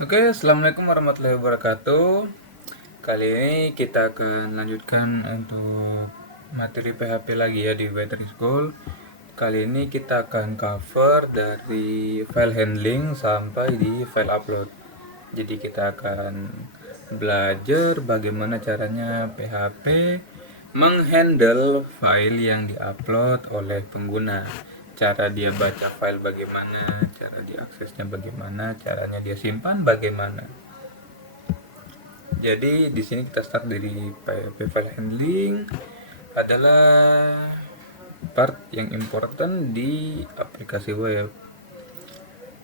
Oke, assalamualaikum warahmatullahi wabarakatuh. Kali ini kita akan lanjutkan untuk materi PHP lagi ya di Battery School. Kali ini kita akan cover dari file handling sampai di file upload. Jadi kita akan belajar bagaimana caranya PHP menghandle file yang diupload oleh pengguna. Cara dia baca file bagaimana, cara diaksesnya bagaimana, caranya dia simpan bagaimana. Jadi di sini kita start dari PHP file handling adalah part yang important di aplikasi web.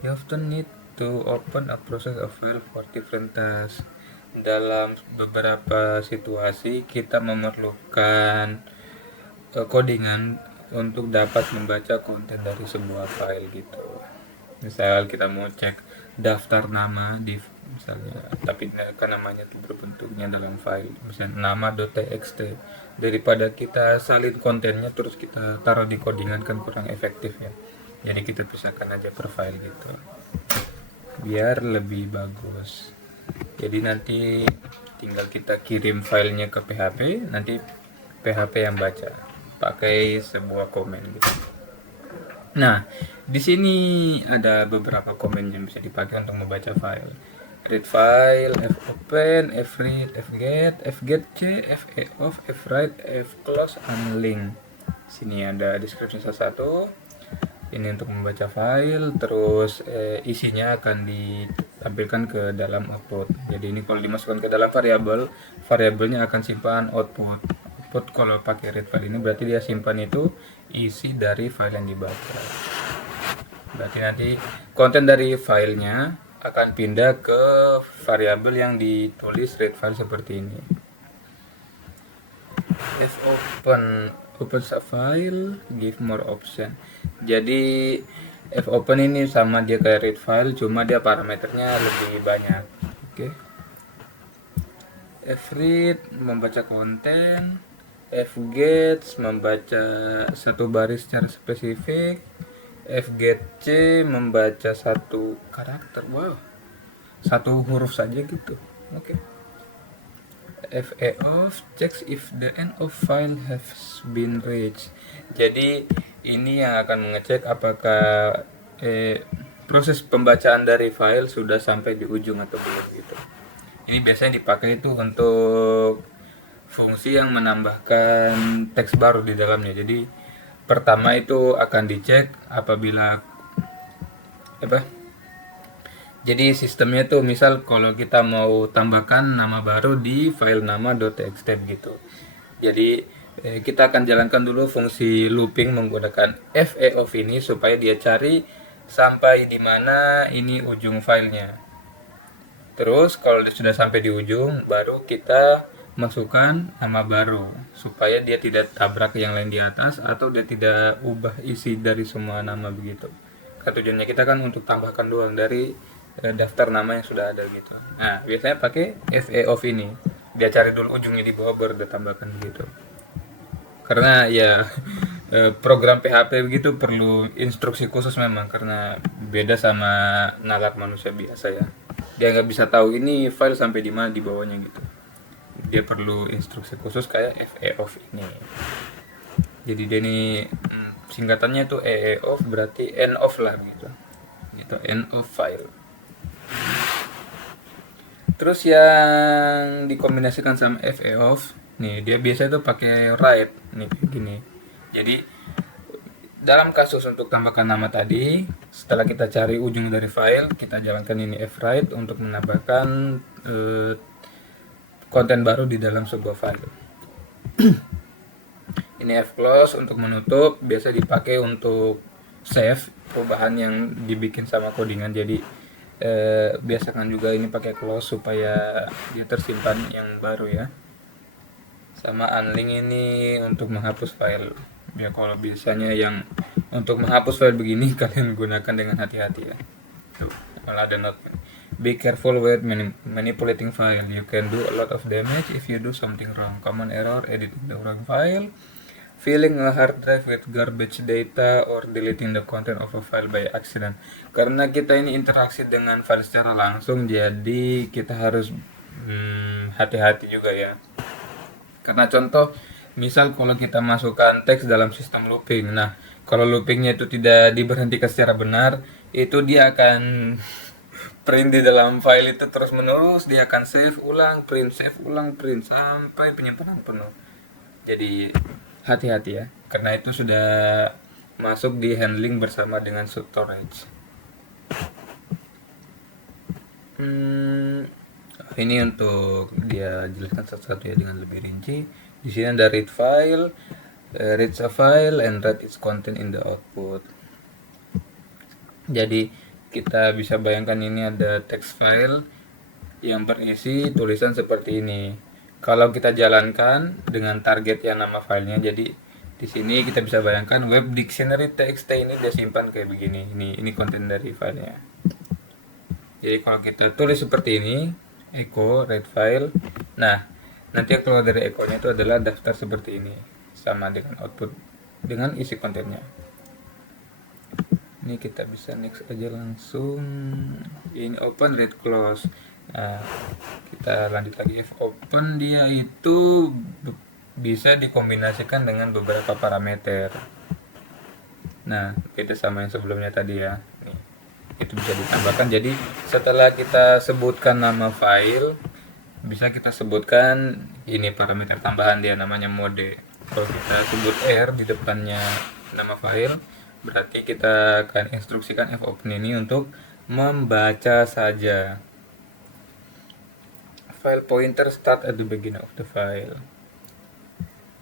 You often need to open a process of file for different tasks. Dalam beberapa situasi kita memerlukan codingan untuk dapat membaca konten dari sebuah file gitu. Misal kita mau cek daftar nama di misalnya, tapi kan namanya itu berbentuknya dalam file, misalnya nama.txt. Daripada kita salin kontennya terus kita taruh di codingan kan kurang efektif ya. Jadi kita pisahkan aja per file gitu, biar lebih bagus. Jadi nanti tinggal kita kirim filenya ke PHP, nanti PHP yang baca pakai sebuah komen gitu. Nah, di sini ada beberapa komen yang bisa dipakai untuk membaca file. Read file, fopen, fread, fget, fgetc, foff, fwrite, fclose, unlink. Sini ada description salah satu. Ini untuk membaca file, terus isinya akan ditampilkan ke dalam output. Jadi ini kalau dimasukkan ke dalam variabel, variabelnya akan simpan output. Output kalau pakai read file ini berarti dia simpan itu isi dari file yang dibaca. Berarti nanti konten dari filenya akan pindah ke variabel yang ditulis read file seperti ini. Fopen, opens a file, give more option. Jadi fopen ini sama dia kayak read file, cuma dia parameternya lebih banyak. Oke. Fread membaca konten, fgets membaca satu baris secara spesifik, fgetc membaca satu karakter, wow, satu huruf saja gitu. Oke. faoff checks if the end of file has been reached. Jadi ini yang akan mengecek apakah proses pembacaan dari file sudah sampai di ujung atau belum gitu. Ini biasanya dipakai itu untuk fungsi yang menambahkan teks baru di dalamnya. Jadi pertama itu akan dicek apabila jadi sistemnya tuh misal kalau kita mau tambahkan nama baru di file nama.txt gitu. Jadi kita akan jalankan dulu fungsi looping menggunakan faoff ini supaya dia cari sampai di mana ini ujung filenya. Terus kalau sudah sampai di ujung baru kita masukkan nama baru supaya dia tidak tabrak yang lain di atas atau dia tidak ubah isi dari semua nama begitu. Kan tujuannya kita kan untuk tambahkan doang dari daftar nama yang sudah ada gitu. Nah, biasanya pakai faoff ini. Dia cari dulu ujungnya di bawah baru dia tambahkan begitu. Karena ya program PHP begitu perlu instruksi khusus memang karena beda sama nalar manusia biasa ya. Dia nggak bisa tahu ini file sampai di mana di bawahnya gitu. Dia perlu instruksi khusus kayak faoff ini. Jadi dia ini singkatannya tuh eoff berarti end of lah gitu. Gitu, end of file. Terus yang dikombinasikan sama faoff, nih dia biasa itu pakai write nih gini. Jadi dalam kasus untuk tambahkan nama tadi, setelah kita cari ujung dari file, kita jalankan ini fwrite untuk menambahkan konten baru di dalam sebuah file. Ini fclose untuk menutup, biasa dipakai untuk save perubahan yang dibikin sama codingan. Jadi biasakan juga ini pakai close supaya dia tersimpan yang baru ya. Sama unlink ini untuk menghapus file. Ya kalau biasanya yang untuk menghapus file begini kalian gunakan dengan hati-hati ya. Tuh, malah ada note. Be careful with manipulating file. You can do a lot of damage if you do something wrong. Common error: editing the wrong file, filling a hard drive with garbage data or deleting the content of a file by accident. Karena kita ini interaksi dengan file secara langsung, jadi kita harus hati-hati juga ya. Karena contoh, misal kalau kita masukkan teks dalam sistem looping, nah kalau loopingnya itu tidak diberhentikan secara benar, itu dia akan print di dalam file itu terus menerus, dia akan save ulang print sampai penyimpanan penuh. Jadi hati-hati ya, karena itu sudah masuk di handling bersama dengan storage. Ini untuk dia jelaskan satu-satu ya dengan lebih rinci. Di sini ada read file, reads a file, and write its content in the output. Jadi kita bisa bayangkan ini ada text file yang berisi tulisan seperti ini. Kalau kita jalankan dengan target yang nama filenya, jadi di sini kita bisa bayangkan web dictionary txt ini dia simpan kayak begini. Ini konten dari filenya. Jadi kalau kita tulis seperti ini, echo read file. Nah, nanti yang keluar dari echo-nya itu adalah daftar seperti ini, sama dengan output dengan isi kontennya. Ini kita bisa next aja langsung. Ini open, read, close. Nah, kita lanjut lagi. If open, dia itu bisa dikombinasikan dengan beberapa parameter. Nah, beda sama yang sebelumnya tadi ya. Nih, itu bisa ditambahkan. Jadi setelah kita sebutkan nama file, bisa kita sebutkan ini parameter tambahan dia, namanya mode. Kalau kita sebut R di depannya nama file, berarti kita akan instruksikan fopen ini untuk membaca saja. File pointer start at the beginning of the file.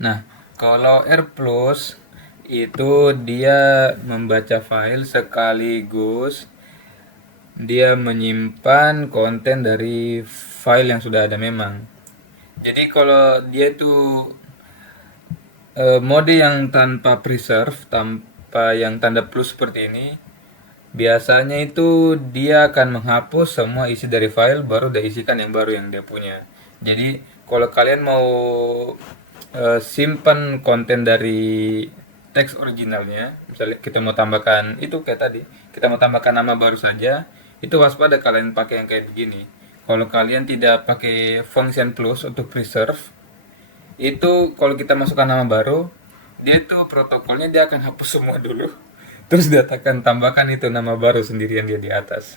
Nah, kalau R plus itu dia membaca file sekaligus dia menyimpan konten dari file yang sudah ada memang. Jadi kalau dia itu mode yang tanpa preserve, tanpa yang tanda plus seperti ini, biasanya itu dia akan menghapus semua isi dari file, baru dia isikan yang baru yang dia punya. Jadi kalau kalian mau simpan konten dari teks originalnya, misalnya kita mau tambahkan itu kayak tadi, kita mau tambahkan nama baru saja, itu waspada kalian pakai yang kayak begini. Kalau kalian tidak pakai function plus untuk preserve, itu kalau kita masukkan nama baru, dia tuh protokolnya dia akan hapus semua dulu, terus dia akan tambahkan itu nama baru sendirian dia di atas.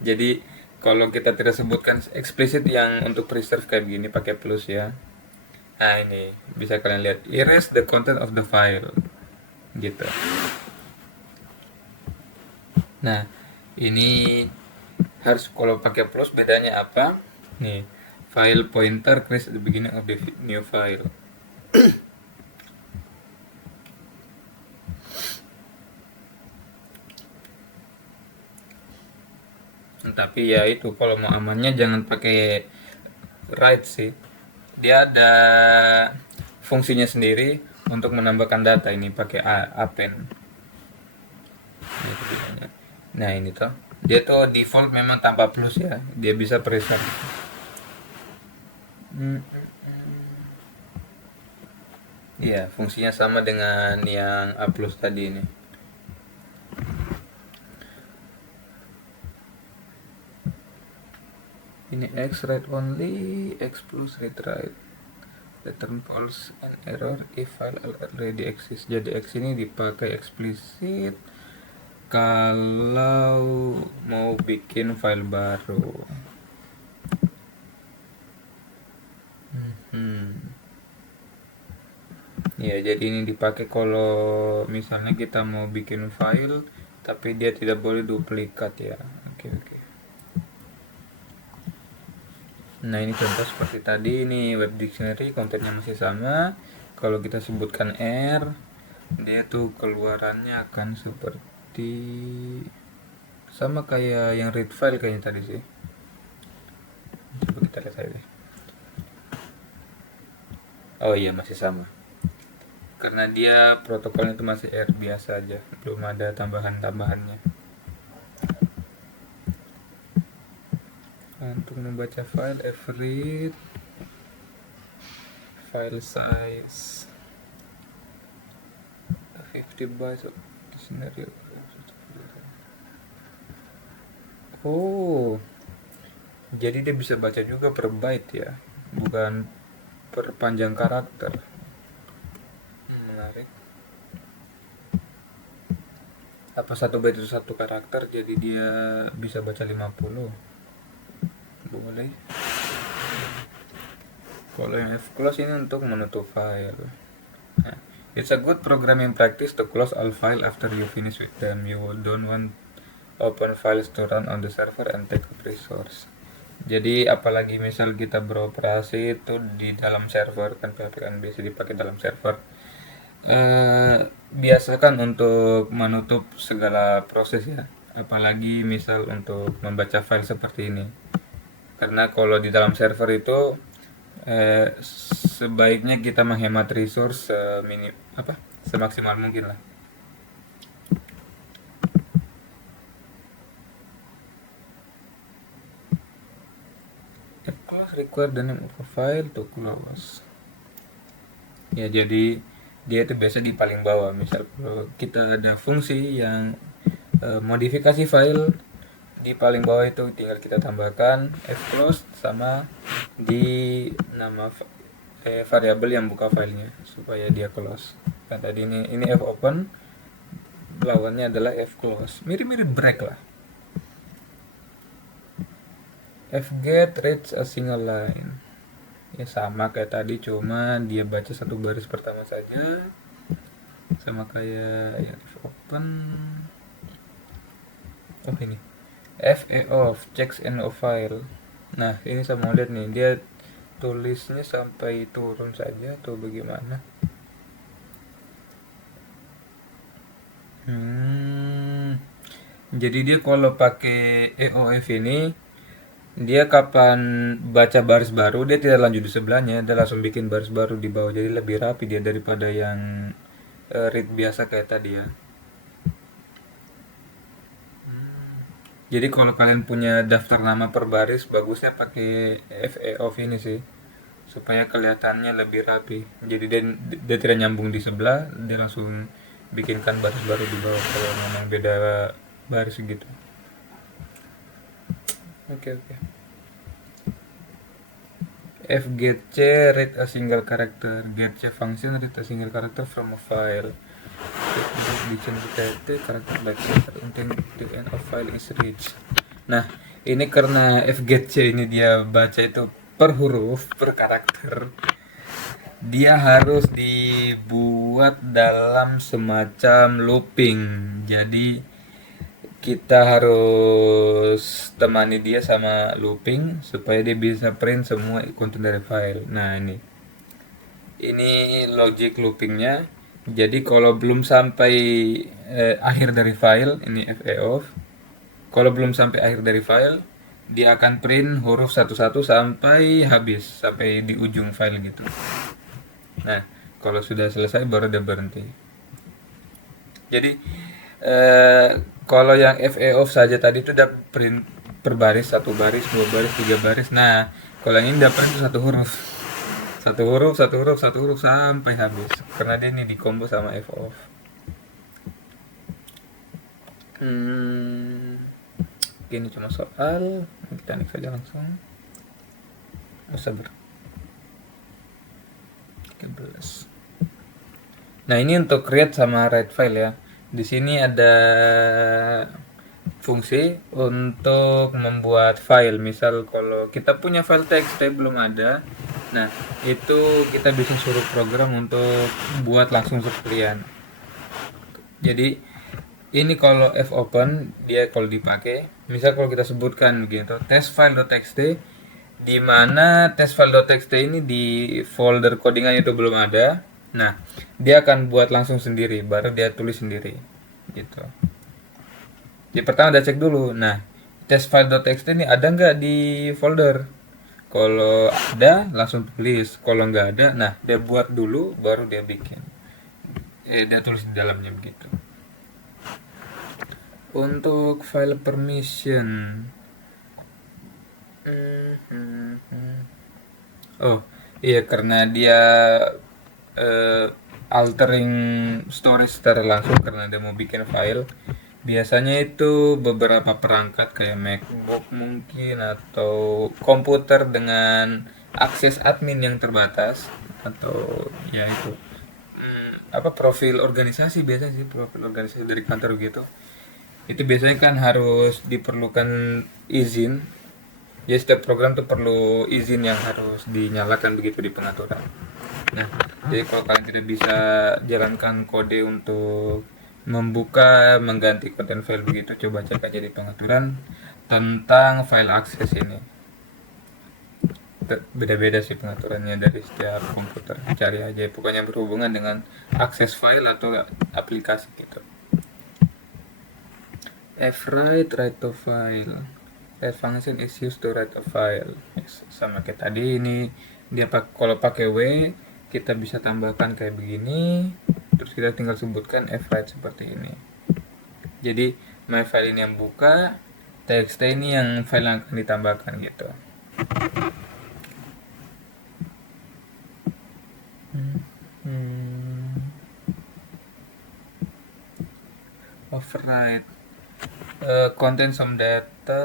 Jadi kalau kita tidak sebutkan eksplisit yang untuk preserve kayak begini pakai plus ya. Nah ini bisa kalian lihat, erase the content of the file gitu. Nah ini harus kalau pakai plus bedanya apa nih, file pointer creates at the beginning of the new file. Tapi ya itu kalau mau amannya jangan pakai write sih, dia ada fungsinya sendiri untuk menambahkan data, ini pakai append. Nah ini tuh dia tuh default memang tanpa plus ya, dia bisa preserve. Iya, fungsinya sama dengan yang A plus tadi ini. Ini X write only, X plus read write, return false and error if file already exist. Jadi X ini dipakai eksplisit kalau mau bikin file baru. Ya, jadi ini dipakai kalau misalnya kita mau bikin file tapi dia tidak boleh duplikat ya. Oke. Nah, ini contoh seperti tadi, ini web dictionary kontennya masih sama. Kalau kita sebutkan R, dia tuh keluarannya akan seperti sama kayak yang read file kayaknya tadi sih. Coba kita lihat aja deh. Oh iya, masih sama. Karena dia protokolnya itu masih R biasa aja, belum ada tambahannya. Untuk membaca file, read file size. device scenario. Oh, jadi dia bisa baca juga per byte ya, bukan per panjang karakter. Menarik. Apa satu byte itu satu karakter, jadi dia bisa baca 50? Boleh. Kalau yang F-close ini untuk menutup file. Nah, it's a good programming practice to close all file after you finish with them. You don't want open files to run on the server and take up resource. Jadi apalagi misal kita beroperasi itu di dalam server, kan PHP kan bisa dipakai dalam server. Biasakan untuk menutup segala proses ya. Apalagi misal untuk membaca file seperti ini. Karena kalau di dalam server itu sebaiknya kita menghemat resource semaksimal mungkin lah. Close require the name of a file to close. Ya, jadi dia itu biasa di paling bawah. Misal kalau kita ada fungsi yang modifikasi file, di paling bawah itu tinggal kita tambahkan fclose sama di nama variabel yang buka filenya supaya dia close. Kan tadi ini fopen, lawannya adalah fclose. Mirip-mirip break lah. fget reads a single line. Ya sama kayak tadi, cuma dia baca satu baris pertama saja. Sama kayak ya fopen. Oh ini FA-off, checks end of file. Nah ini saya mau lihat nih, dia tulisnya sampai turun saja atau bagaimana. Jadi dia kalau pakai EOF ini, dia kapan baca baris baru dia tidak lanjut di sebelahnya, dia langsung bikin baris baru di bawah, jadi lebih rapi dia daripada yang read biasa kayak tadi ya. Jadi kalau kalian punya daftar nama per baris, bagusnya pakai FA-off ini sih, supaya kelihatannya lebih rapi. Jadi dia tidak nyambung di sebelah, dia langsung bikinkan baris baru di bawah kalau memang beda baris gitu. Oke. fgetc read a single character. Getc function read a single character from a file. Karakter until the end of file is reached. Nah, ini karena fgetc ini dia baca itu per huruf, per karakter. Dia harus dibuat dalam semacam looping. Jadi kita harus temani dia sama looping supaya dia bisa print semua konten dari file. Nah, ini logic loopingnya. Jadi kalau belum sampai akhir dari file, ini FA-off. Kalau belum sampai akhir dari file, dia akan print huruf satu-satu sampai habis, sampai di ujung file gitu. Nah, kalau sudah selesai baru dia berhenti. Jadi kalau yang FA-off saja tadi itu udah print per baris, satu baris, dua baris, tiga baris. Nah, kalau yang ini udah print satu huruf. Satu huruf sampai habis, karena dia ini di combo sama f-off. Ini cuma soal, kita next saja langsung. Sabar. 13. Nah, ini untuk create sama write file ya. Di sini ada fungsi untuk membuat file. Misal kalau kita punya file txt belum ada, nah itu kita bisa suruh program untuk buat langsung sekalian. Jadi ini kalau fopen dia kalau dipakai, misal kalau kita sebutkan gitu testfile.txt, di mana testfile.txt ini di folder codingannya itu belum ada. Nah, dia akan buat langsung sendiri, baru dia tulis sendiri gitu. Jadi pertama dia cek dulu. Nah, testfile.txt ini ada nggak di folder? Kalau ada langsung tulis. Kalau nggak ada, nah dia buat dulu baru dia bikin. Dia tulis di dalamnya begitu. Untuk file permission. Oh, iya karena dia altering storage secara langsung karena dia mau bikin file, biasanya itu beberapa perangkat kayak MacBook mungkin atau komputer dengan akses admin yang terbatas, atau ya itu apa, profil organisasi, biasanya sih profil organisasi dari kantor gitu, itu biasanya kan harus diperlukan izin. Ya setiap program tuh perlu izin yang harus dinyalakan begitu di pengaturan. Nah, jadi kalau kalian tidak bisa jalankan kode untuk membuka, mengganti konten file begitu, coba cek aja di pengaturan tentang file access ini. Beda-beda sih pengaturannya dari setiap komputer. Cari aja, pokoknya berhubungan dengan akses file atau aplikasi gitu. Write to file. Write function is used to write a file. Sama kayak tadi, ini dia kalau pakai W kita bisa tambahkan kayak begini, terus kita tinggal sebutkan write seperti ini. Jadi my file ini yang buka, txt ini yang file yang akan ditambahkan gitu. Override contain some data.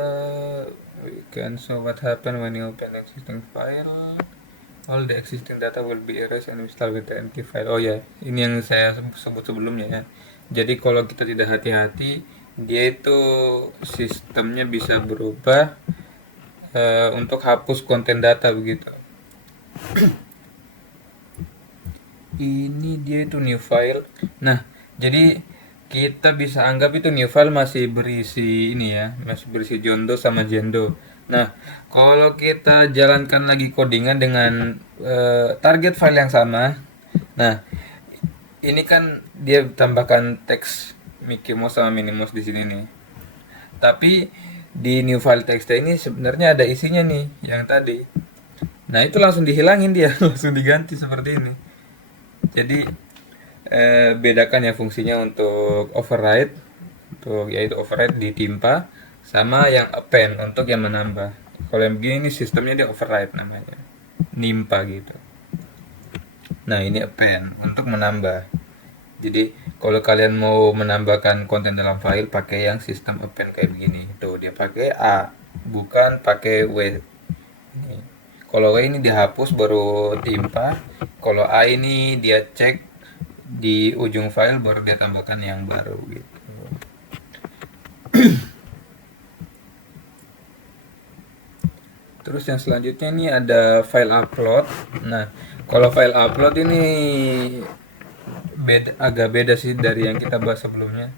We can show what happen when you open existing file. All the existing data will be erased and installed with the empty file. Oh ya, ini yang saya sebut sebelumnya ya. Jadi kalau kita tidak hati-hati, dia itu sistemnya bisa berubah untuk hapus konten data begitu. Ini dia itu new file. Nah, jadi kita bisa anggap itu new file masih berisi ini ya, masih berisi Jondo sama Jendo. Nah, kalau kita jalankan lagi codingan dengan target file yang sama, nah ini kan dia tambahkan teks Mickey Mouse sama Minnie Mouse di sini nih. Tapi di new file text ini sebenarnya ada isinya nih yang tadi. Nah, itu langsung dihilangin dia, langsung diganti seperti ini. Jadi bedakan ya fungsinya untuk override, untuk yaitu override ditimpa, sama yang append untuk yang menambah. Kalau yang begini ini sistemnya dia override namanya, nimpa gitu. Nah, ini append untuk menambah. Jadi kalau kalian mau menambahkan konten dalam file, pakai yang sistem append kayak begini. Tuh dia pakai A, bukan pakai W. Ini. Kalau W ini dihapus baru timpa. Kalau A ini dia cek di ujung file baru dia tambahkan yang baru gitu. Terus yang selanjutnya ini ada file upload. Nah, kalau file upload ini agak beda sih dari yang kita bahas sebelumnya,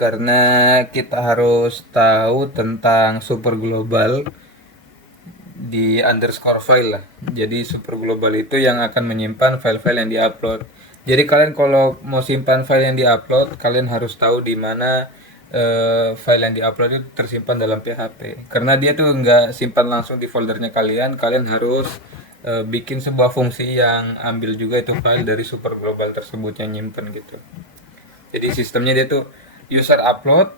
karena kita harus tahu tentang super global di underscore file lah. Jadi super global itu yang akan menyimpan file-file yang diupload. Jadi kalian kalau mau simpan file yang diupload, kalian harus tahu di mana file yang diupload itu tersimpan dalam PHP. Karena dia tuh nggak simpan langsung di foldernya kalian harus bikin sebuah fungsi yang ambil juga itu file dari super global tersebut yang nyimpen gitu. Jadi sistemnya dia tuh user upload,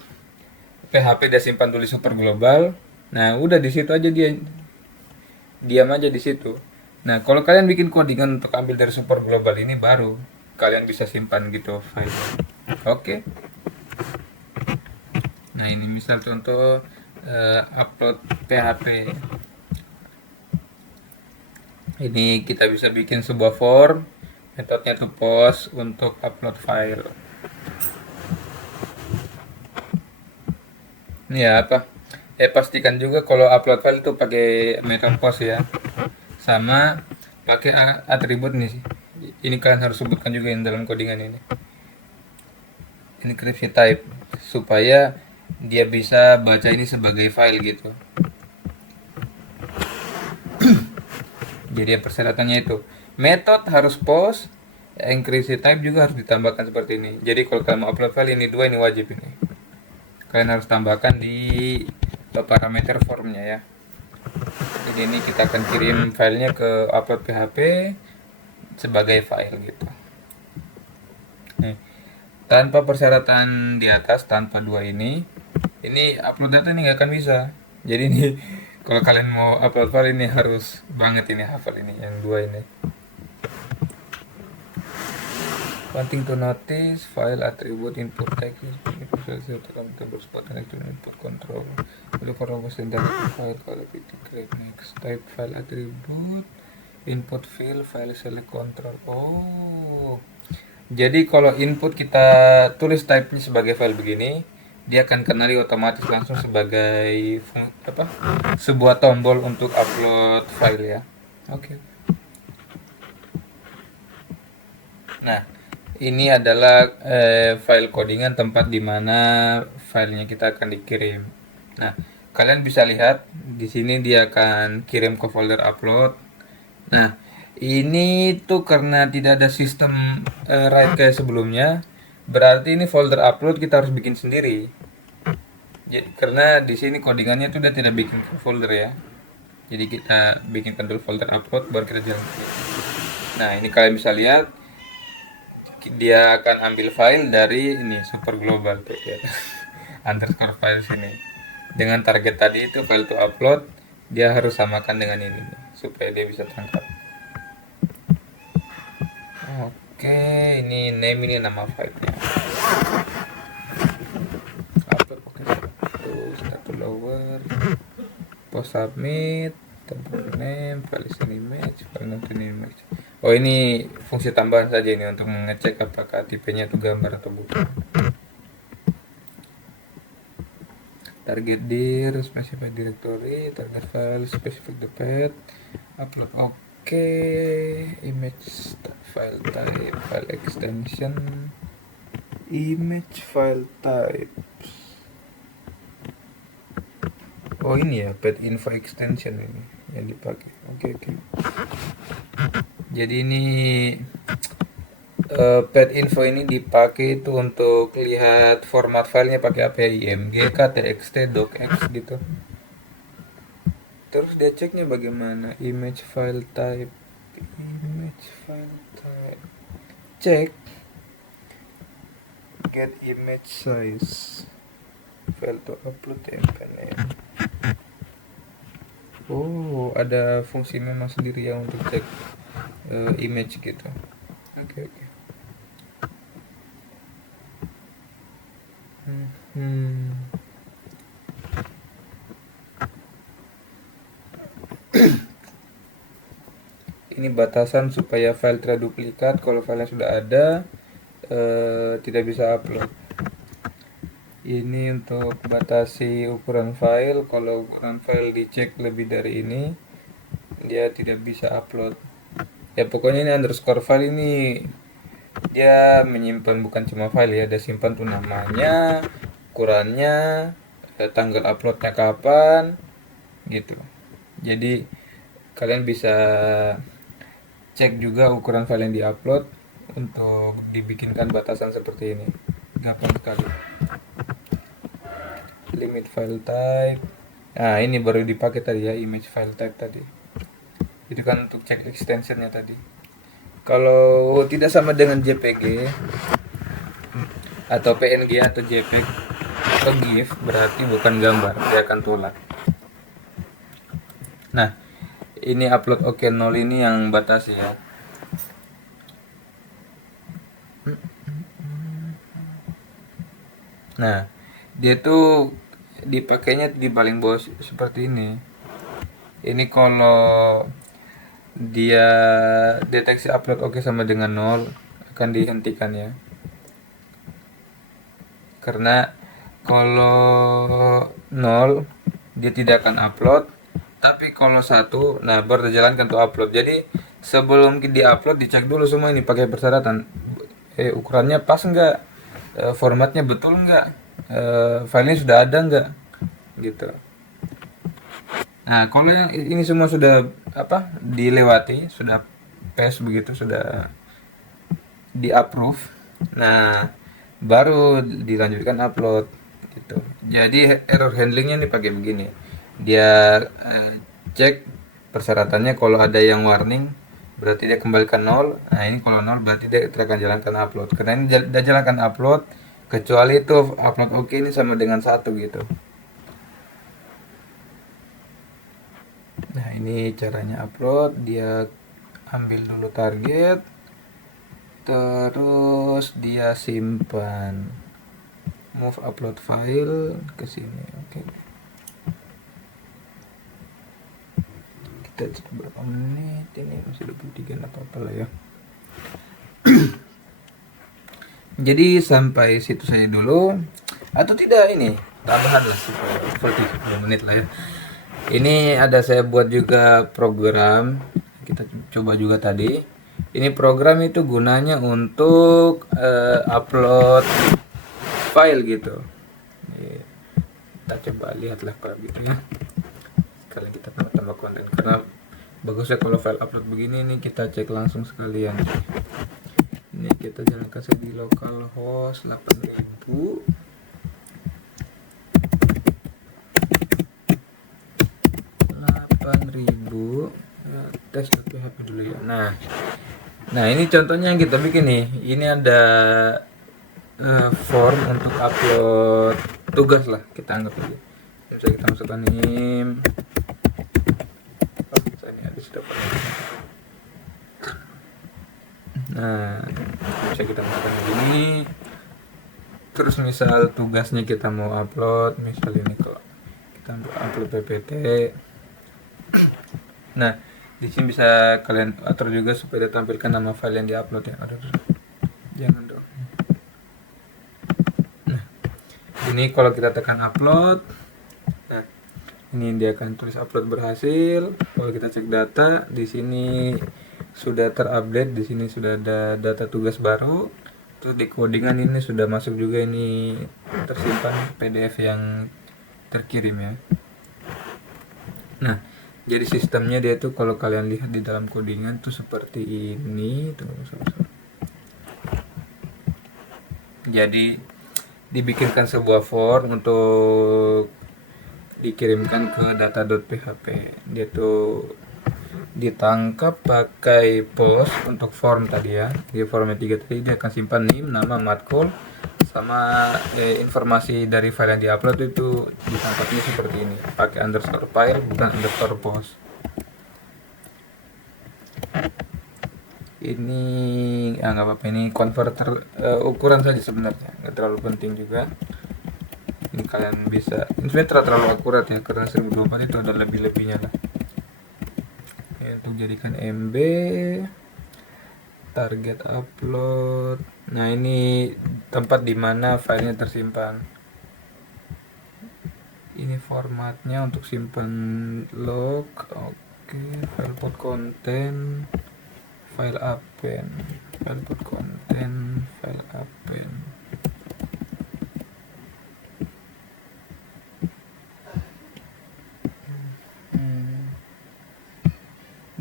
PHP dia simpan tulis super global. Nah, udah di situ aja dia diam aja di situ. Nah, kalau kalian bikin codingan untuk ambil dari super global ini, baru kalian bisa simpan gitu file. Oke. Nah, ini misal contoh upload PHP. Ini kita bisa bikin sebuah form, metodenya to post untuk upload file. Ini ya apa? Pastikan juga kalau upload file itu pakai method post ya. Sama pakai atribut nih. Ini kalian harus sebutkan juga yang dalam codingan ini. Encryption type supaya dia bisa baca ini sebagai file gitu. Jadi persyaratannya itu method harus post, encryption type juga harus ditambahkan seperti ini. Jadi kalau kalian mau upload file ini dua, ini wajib ini. Kalian harus tambahkan di parameter formnya ya. Jadi ini kita akan kirim filenya ke upload PHP sebagai file gitu. Nih, tanpa persyaratan di atas, tanpa dua ini upload data ini nggak akan bisa. Jadi ini kalau kalian mau upload file ini harus banget ini hafal ini yang dua ini. One thing to notice, file attribute input text spot electronic input control. Look for robust and directory file quality create next type file attribute input field file select control. Oh, jadi kalau input kita tulis type-nya sebagai file begini, dia akan kenali otomatis langsung sebagai sebuah tombol untuk upload file ya. Oke. Nah, ini adalah file codingan tempat dimana filenya kita akan dikirim. Nah, kalian bisa lihat di sini dia akan kirim ke folder upload. Nah, ini tuh karena tidak ada sistem write kayak sebelumnya, berarti ini folder upload kita harus bikin sendiri. Karena di sini codingannya tuh udah tidak bikin folder ya. Jadi kita bikinkan dulu folder upload baru kita jalan. Nah, ini kalian bisa lihat dia akan ambil file dari ini super global tuh ya. Underscore file sini. Dengan target tadi itu file to upload, dia harus samakan dengan ini supaya dia bisa terangkat. Oke, ini name ini nama filenya. Upload oke. Start to lower. Post submit, template name, file is an image, file not an image. Oh, ini fungsi tambahan saja ini untuk mengecek apakah tipenya itu gambar atau bukan. Target dir, specify directory, target file, specify the path, upload oke, image file type, file extension, image file type. Oh, ini ya path info extension ini yang dipakai. Oke. Jadi ini path info ini dipakai itu untuk lihat format filenya pakai apa ya, IMG, TXT, docx gitu. Terus dia ceknya bagaimana, image file type, cek get image size, file to upload name. Oh, ada fungsi memang sendiri yang untuk cek image gitu. Oke. Ini batasan supaya file terduplikat. Kalau filenya sudah ada, tidak bisa upload. Ini untuk batasi ukuran file. Kalau ukuran file dicek lebih dari ini, dia tidak bisa upload. Ya pokoknya ini underscore file ini dia menyimpan bukan cuma file ya, ada simpan tuh namanya, ukurannya, tanggal uploadnya kapan gitu. Jadi kalian bisa cek juga ukuran file yang diupload untuk dibikinkan batasan seperti ini. Gampang sekali. Limit file type. Nah, ini baru dipakai tadi ya, image file type tadi. Itu kan untuk cek extensionnya tadi. Kalau tidak sama dengan JPG atau PNG atau JPEG atau GIF, berarti bukan gambar, dia akan tolak. Nah, ini upload oke 0 ini yang batasi ya. Nah, dia tuh dipakainya di paling bawah seperti ini. Ini kalau dia deteksi upload oke sama dengan 0 akan dihentikan ya. Karena kalau 0 dia tidak akan upload, tapi kalau 1 nah baru dijalankan untuk upload. Jadi sebelum di-upload dicek dulu semua ini pakai persyaratan. Ukurannya pas enggak? Formatnya betul enggak? Filenya sudah ada enggak? Gitu. Nah, kalau yang ini semua sudah dilewati, sudah pass begitu, sudah di-approve. Nah, baru dilanjutkan upload gitu. Jadi error handlingnya nih pakai begini. Dia cek persyaratannya, kalau ada yang warning berarti dia kembalikan 0. Nah, ini kalau 0 berarti dia akan jalankan upload. Karena ini dia jalankan upload kecuali itu upload oke ini sama dengan 1 gitu. Nah, ini caranya upload. Dia ambil dulu target, terus dia simpan, move upload file ke sini. Oke, kita cek berapa menit ini, masih 23, nggak apa-apa lah ya. Jadi sampai situ saja dulu, atau tidak ini tambahan lah 40 menit lah ya. Ini ada saya buat juga program, kita coba juga tadi. Ini program itu gunanya untuk upload file gitu. Kita coba lihatlah kalau gitu ya. Sekalian kita tambah konten, karena bagusnya kalau file upload begini nih kita cek langsung sekalian. Ini kita jangan kasih di localhost 8000. Tes PHP dulu ya. Nah ini contohnya yang kita bikin nih. Ini ada form untuk upload tugas lah, kita anggap aja. Bisa kita masukkan ini. Ini ada sudah. Nah, bisa kita masukkan ini. Terus misal tugasnya kita mau upload, misal ini kalau kita upload PPT. Nah, di sini bisa kalian atur juga supaya ditampilkan nama file yang diupload ya. Aduh, jangan dong. Nah, ini kalau kita tekan upload, nah ini dia akan tulis upload berhasil. Kalau kita cek data, di sini sudah terupdate, di sini sudah ada data tugas baru. Terus di codingan ini sudah masuk juga, ini tersimpan PDF yang terkirim ya. Nah, jadi sistemnya dia tuh kalau kalian lihat di dalam codingan tuh seperti ini tuh. Jadi dibikinkan sebuah form untuk dikirimkan ke data.php. Dia tuh ditangkap pakai post untuk form tadi ya. Di form 3 tadi dia akan simpan name, nama, matkul, sama informasi dari file yang diupload itu ditangkapnya seperti ini, pakai underscore file bukan underscore post. Ini nggak apa-apa, ini converter ukuran saja sebenarnya, nggak terlalu penting juga. Ini kalian bisa, ini sebenarnya terlalu akurat ya, karena 1024 itu ada lebih-lebihnya lah. Untuk jadikan MB, target upload. Nah ini tempat dimana filenya tersimpan. Ini formatnya untuk simpan log. Oke, file put content, file append, file put content, file append.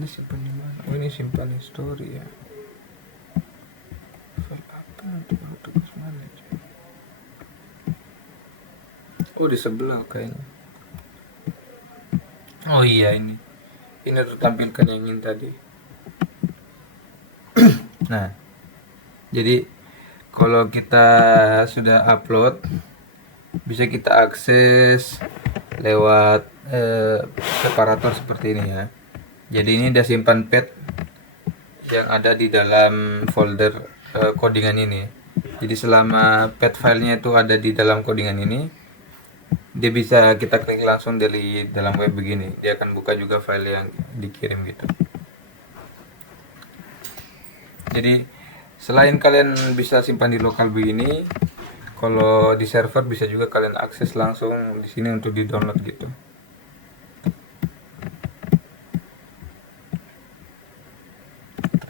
Ini simpan di mana? Oh, ini simpan history ya. File append untuk tugas mana? Oh, di sebelah kayaknya. Oh iya, ini tertampilkan yang ini tadi. Nah, jadi kalau kita sudah upload, bisa kita akses lewat separator seperti ini ya. Jadi ini udah simpan pad yang ada di dalam folder codingan ini. Jadi selama pad filenya itu ada di dalam codingan ini, dia bisa kita klik langsung dari dalam web begini. Dia akan buka juga file yang dikirim gitu. Jadi selain kalian bisa simpan di lokal begini, kalau di server bisa juga kalian akses langsung di sini untuk di download gitu.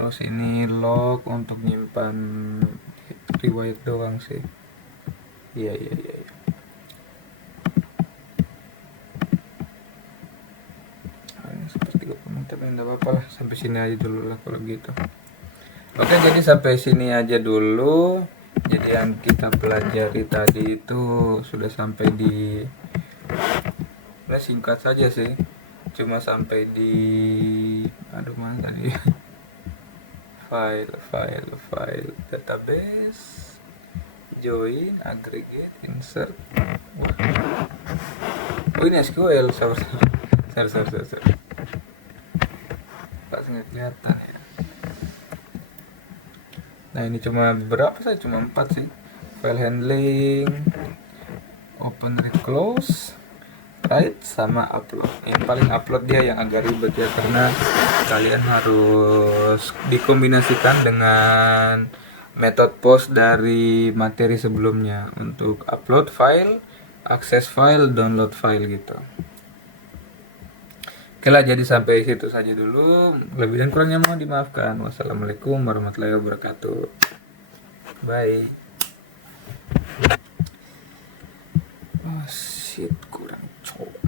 Terus ini log untuk nyimpan riwayat doang sih. Iya. Seperti tapi enggak apa-apa lah, sampai sini aja dulu lah kalau gitu. Oke, jadi sampai sini aja dulu. Jadi yang kita pelajari tadi itu sudah sampai di, nah singkat saja sih, cuma sampai di mana tadi, file database, join, aggregate, insert. Oh ini SQL, sorry. Pas nggak kelihatan ya. Nah ini cuma berapa saya, cuma 4 sih. File handling, open, read, close, write, sama upload. Yang paling upload dia yang agak ribet ya, karena kalian harus dikombinasikan dengan metode post dari materi sebelumnya untuk upload file, akses file, download file gitu. Oke lah, jadi sampai situ saja dulu. Lebih dan kurangnya mohon dimaafkan. Wassalamualaikum warahmatullahi wabarakatuh. Bye. Oh shit, kurang cowok.